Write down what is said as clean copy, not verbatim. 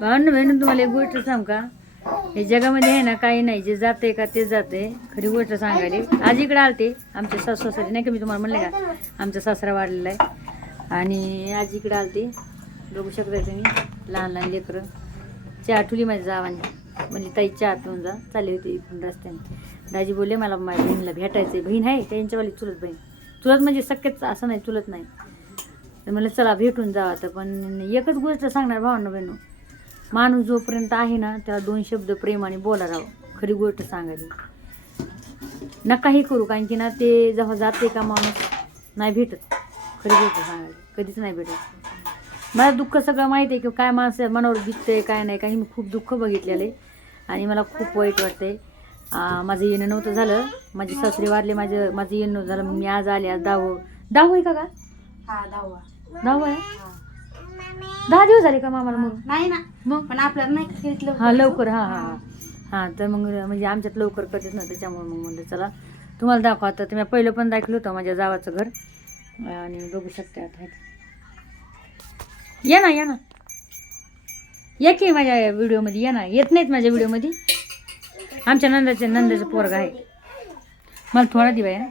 भावंड बहिण तुम्हाला एक गोष्ट सांग का, हे जगामध्ये आहे ना काही नाही, जे जाते का ते जाते. खरी गोष्ट सांगायली आज इकडे आलते आमच्या सासूसाठी, नाही का मी तुम्हाला म्हणले का आमचा सासरा वाढलेला आहे, आणि आज इकडे आलते. बघू शकता तुम्ही लहान लहान लेकरं. चहा ठुली माझ्या जावाने, म्हणजे ताई चहा पिऊन जा. चालले होते इकडून रस्त्याने. दाजी बोलले मला माझ्या बहिणीला भेटायचं. बहीण आहे त्यांच्यावाली चुलत बहीण, चुलत म्हणजे शक्यच असं नाही, चुलत नाही. तर मला चला भेटून जावं. तर पण एकच गोष्ट सांगणार भावांना बहिणू, माणूस जोपर्यंत आहे ना त्याला 2 शब्द प्रेमाने बोला राहावं. खरी गोष्ट सांगायची नकाही करू, कारण की ना ते जेव्हा जाते का माणूस नाही भेटत. खरी गोष्ट सांगायची कधीच नाही भेटत. मला दुःख सगळं माहिती आहे की काय माणसं मनावर दिसतंय काय नाही, काही मी खूप दुःख बघितलेलं आहे आणि मला खूप वाईट वाटतंय. माझं येणं नव्हतं झालं, माझे सासरे वारले, माझं येणं नव्हतं झालं. मी आज आले. आज 10 आहे का? हा 10वा. 10 आहे. 10 दिवस झाले का मामाला? मग नाही ना, मग पण आपल्याला नाही घेतलं. हां लवकर. हां हां हां. तर मग म्हणजे आमच्यात लवकर करतेच ना, त्याच्यामुळे मग म्हणलं चला तुम्हाला दाखवा. तर मी पहिलं पण दाखलं होतं माझ्या जावाचं घर, आणि बघू शकते आता. या ना या ना, या की माझ्या व्हिडिओमध्ये या ना. येत नाहीत माझ्या व्हिडिओमध्ये. आमच्या नंदाचं पोरगा आहे. मला थोडा दिवा आहे ना.